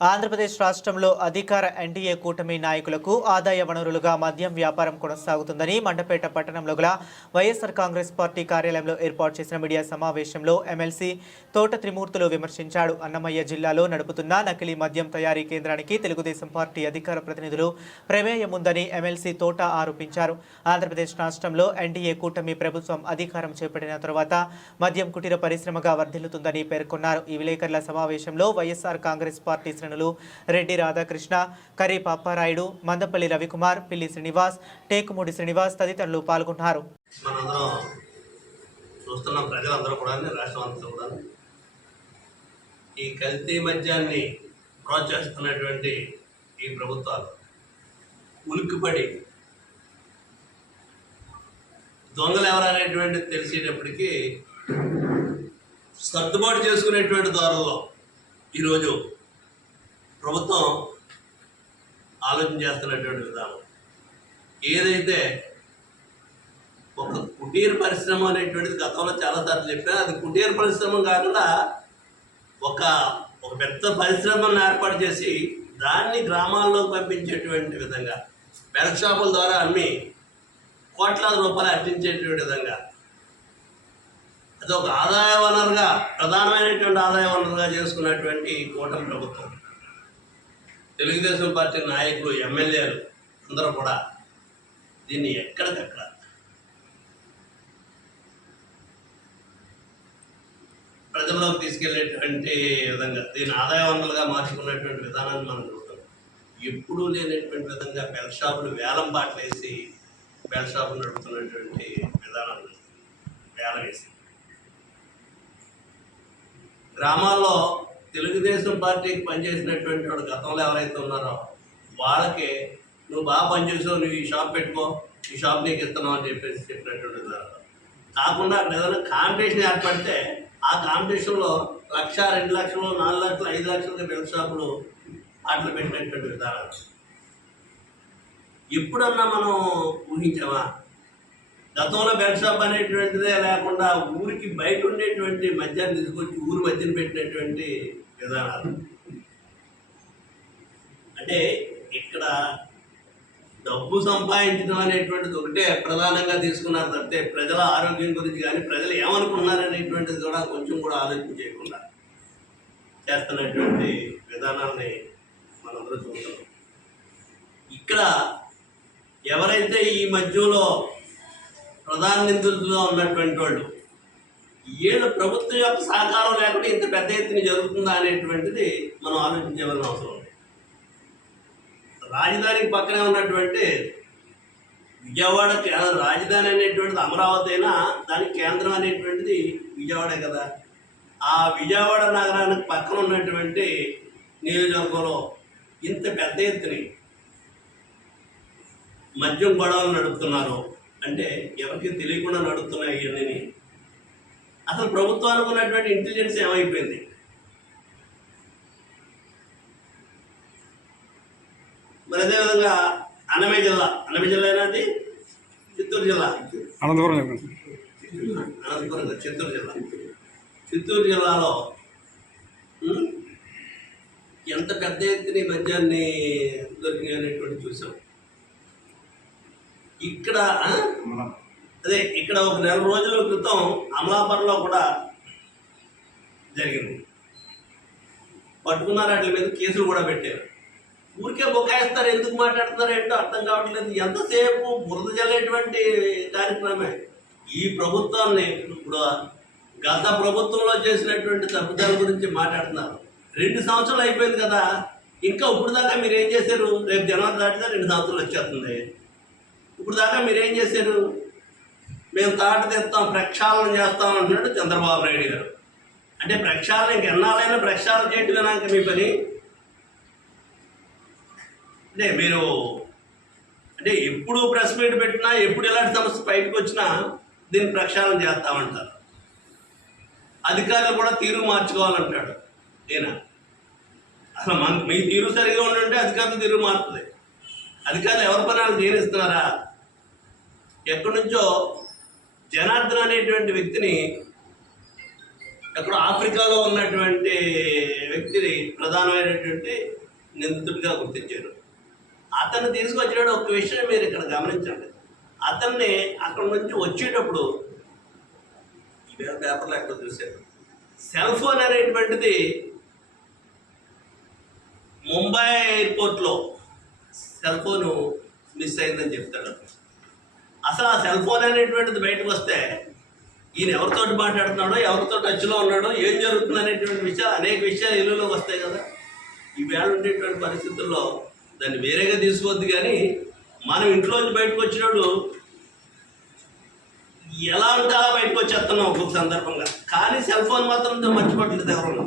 ఆంధ్రప్రదేశ్ రాష్ట్రంలో అధికార ఎన్డీఏ కూటమి నాయకులకు ఆదాయ వనరులుగా మద్యం వ్యాపారం కొనసాగుతుందని మండపేట పట్టణంలో గల వైఎస్ఆర్ కాంగ్రెస్ పార్టీ కార్యాలయంలో ఏర్పాటు చేసిన మీడియా సమావేశంలో ఎమ్మెల్సీ తోట త్రిమూర్తులు విమర్శించాడు. అన్నమయ్య జిల్లాలో నడుపుతున్న నకిలీ మద్యం తయారీ కేంద్రానికి తెలుగుదేశం పార్టీ అధికార ప్రతినిధులు ప్రమేయం ఉందని ఎమ్మెల్సీ తోట ఆరోపించారు. ఆంధ్రప్రదేశ్ రాష్ట్రంలో ఎన్డీఏ కూటమి ప్రభుత్వం అధికారం చేపట్టిన తర్వాత మద్యం కుటీర పరిశ్రమగా వర్ధిల్లుతుందని పేర్కొన్నారు. ఈ విలేకరుల సమావేశంలో వైఎస్ఆర్ కాంగ్రెస్ పార్టీ శ్రేణులు రెడ్డి రాధాకృష్ణ కరి పాపారాయుడు మందపల్లి రవికుమార్ పిల్లి శ్రీనివాస్ టేకుమూడి శ్రీనివాస్ తదితరులు పాల్గొన్నారు. చూస్తున్నాం ప్రజలందరూ కూడా రాష్ట్రం అంతా కూడా ఈ కల్తీ మద్యాన్ని ప్రోత్సహిస్తున్నటువంటి ఈ ప్రభుత్వాలు ఉలిక్కిపడి దొంగలు ఎవరనేటువంటి తెలిసేటప్పటికీ సర్దుబాటు చేసుకునేటువంటి దారుల్లో ఈరోజు ప్రభుత్వం ఆలోచన చేస్తున్నటువంటి విధానం. ఏదైతే ఒక కుటీర పరిశ్రమ అనేటువంటిది గతంలో చాలాసార్లు చెప్పాను. అది కుటీర పరిశ్రమ కాకుండా ఒక ఒక పెద్ద పరిశ్రమను ఏర్పాటు చేసి దాన్ని గ్రామాల్లోకి పంపించేటువంటి విధంగా బెల్ట్ షాపుల ద్వారా అమ్మి కోట్లాది రూపాయలు అర్జించేటువంటి విధంగా అది ఒక ఆదాయ వనరుగా ప్రధానమైనటువంటి ఆదాయ వనరుగా చేసుకున్నటువంటి కూటమి ప్రభుత్వం. తెలుగుదేశం పార్టీ నాయకులు ఎమ్మెల్యేలు అందరూ కూడా దీన్ని ఎక్కడికక్కడ ప్రజల్లోకి తీసుకెళ్ళేటువంటి విధంగా దీన్ని ఆదాయ వనరులుగా మార్చుకున్నటువంటి విధానాన్ని మనం చూస్తాం ఎప్పుడూ లేనటువంటి విధంగా బెల్ షాపులు వేలం పాటలు వేసి బెల్ షాపులు నడుపుతున్నటువంటి విధానం వేలం వేసి గ్రామాల్లో తెలుగుదేశం పార్టీకి పనిచేసినటువంటి వాడు గతంలో ఎవరైతే ఉన్నారో వాళ్ళకి నువ్వు బాగా పనిచేసావు నువ్వు ఈ షాప్ పెట్టుకో ఈ షాప్ నీకు ఇస్తున్నావు అని చెప్పేసి చెప్పినటువంటి కాకుండా అక్కడ ఏదైనా కాంపిటీషన్ ఏర్పడితే ఆ కాంపిటీషన్లో లక్ష రెండు లక్షలు నాలుగు లక్షలు ఐదు లక్షలకి బెల్ట్ షాపులు ఆటలు పెట్టినటువంటి విధానాలు. ఎప్పుడన్నా మనం ఊహించామా? గతంలో బెల్ట్ షాప్ అనేటువంటిదే లేకుండా ఊరికి బయట ఉండేటువంటి మద్యాన్ని తీసుకొచ్చి ఊరు మధ్యన పెట్టినటువంటి విధానాలు. అంటే ఇక్కడ డబ్బు సంపాదించడం అనేటువంటిది ఒకటే ప్రధానంగా తీసుకున్నారు తప్పితే ప్రజల ఆరోగ్యం గురించి కానీ ప్రజలు ఏమనుకున్నారు అనేటువంటిది కూడా కొంచెం కూడా ఆలోచన చేయకుండా చేస్తున్నటువంటి విధానాన్ని మనందరూ చూస్తున్నాం. ఇక్కడ ఎవరైతే ఈ మధ్యలో ప్రధాన నిందితులుగా ఉన్నటువంటి వాళ్ళు ఏడు ప్రభుత్వం యొక్క సహకారం లేకుండా ఇంత పెద్ద ఎత్తున జరుగుతుందా అనేటువంటిది మనం ఆలోచించవలసిన అవసరం ఉంది రాజధానికి పక్కనే ఉన్నటువంటి విజయవాడ కేంద్ర రాజధాని అనేటువంటిది అమరావతి అయినా దానికి కేంద్రం అనేటువంటిది విజయవాడే కదా. ఆ విజయవాడ నగరానికి పక్కన ఉన్నటువంటి నియోజకవర్గంలో ఇంత పెద్ద ఎత్తున మద్యం గొడవలు నడుపుతున్నారు. అంటే ఎవరికి తెలియకుండా నడుస్తున్నాయి ఇవన్నీ అసలు ప్రభుత్వానికి ఉన్నటువంటి ఇంటెలిజెన్స్ ఏమైపోయింది? మరి అదేవిధంగా అన్నమయ్య జిల్లా. అన్నమయ్య జిల్లా ఏనాది? చిత్తూరు జిల్లా. అనంతపురం అనంతపురం చిత్తూరు జిల్లా. చిత్తూరు జిల్లాలో ఎంత పెద్ద ఎత్తున మద్యాన్ని దొరికినాయి అనేటువంటి చూసాం. ఇక్కడ? అదే ఇక్కడ ఒక నెల రోజుల క్రితం అమలాపురంలో కూడా జరిగింది. పట్టుకున్నారు వాటి మీద? కేసులు కూడా పెట్టారు. ఊరికే బొకాయిస్తారు ఎందుకు మాట్లాడుతున్నారు ఏంటో అర్థం కావట్లేదు. ఎంతసేపు బురద జల్లేటువంటి కార్యక్రమమే ఈ ప్రభుత్వాన్ని ఇప్పుడు గత ప్రభుత్వంలో చేసినటువంటి తప్పుదాల గురించి మాట్లాడుతున్నారు. రెండు సంవత్సరాలు అయిపోయింది కదా. ఇంకా ఇప్పుడు దాకా మీరు ఏం చేశారు? రేపు జనవరి దాటితే రెండు సంవత్సరాలు వచ్చేస్తుంది. ఇప్పుడు దాకా మీరేం చేశారు? మేము తాట తెస్తాం ప్రక్షాళన చేస్తాం అంటున్నాడు చంద్రబాబు నాయుడు గారు. అంటే ప్రక్షాళన ఇంక ఎన్నాలైనా ప్రక్షాళన చేయటమేనా ఇంక మీ పని? అంటే మీరు అంటే ఎప్పుడు ప్రెస్ మీట్ పెట్టినా ఎప్పుడు ఎలాంటి సమస్య బయటకు వచ్చినా దీన్ని ప్రక్షాళన చేస్తామంటారు. అధికారులు కూడా తీరు మార్చుకోవాలంటాడు ఈయన. అసలు మన మీ తీరు సరిగా ఉండంటే అధికారులు తీరు మారుతుంది. అధికారులు ఎవరి పని వాళ్ళు చేయనిస్తున్నారా ఎక్కడి నుంచో జనార్దన్ అనేటువంటి వ్యక్తిని ఎక్కడో ఆఫ్రికాలో ఉన్నటువంటి వ్యక్తిని ప్రధానమైనటువంటి నిందితుడిగా గుర్తించారు అతన్ని తీసుకొచ్చినప్పుడు ఒక విషయం మీరు ఇక్కడ గమనించండి. అతన్ని అక్కడ నుంచి వచ్చేటప్పుడు ఇవాళ పేపర్లో ఎక్కడ చూశారు. సెల్ ఫోన్ అనేటువంటిది ముంబై ఎయిర్పోర్ట్లో సెల్ ఫోను మిస్ అయిందని చెప్తాడు అసలు ఆ సెల్ ఫోన్ అనేటువంటిది బయటకు వస్తే ఈయన ఎవరితో మాట్లాడుతున్నాడో ఎవరితో టచ్లో ఉన్నాడో ఏం జరుగుతుంది అనేటువంటి విషయాలు అనేక విషయాలు ఇల్లులోకి వస్తాయి కదా. ఈవేళ ఉండేటువంటి పరిస్థితుల్లో దాన్ని వేరేగా తీసుకోవద్దు కానీ మనం ఇంట్లోంచి బయటకు వచ్చినప్పుడు ఎలా ఉంటే అలా బయటకు వచ్చేస్తున్నాం ఒక్కొక్క సందర్భంగా. కానీ సెల్ ఫోన్ మాత్రం మర్చిపోవట్లేదు ఎవరు.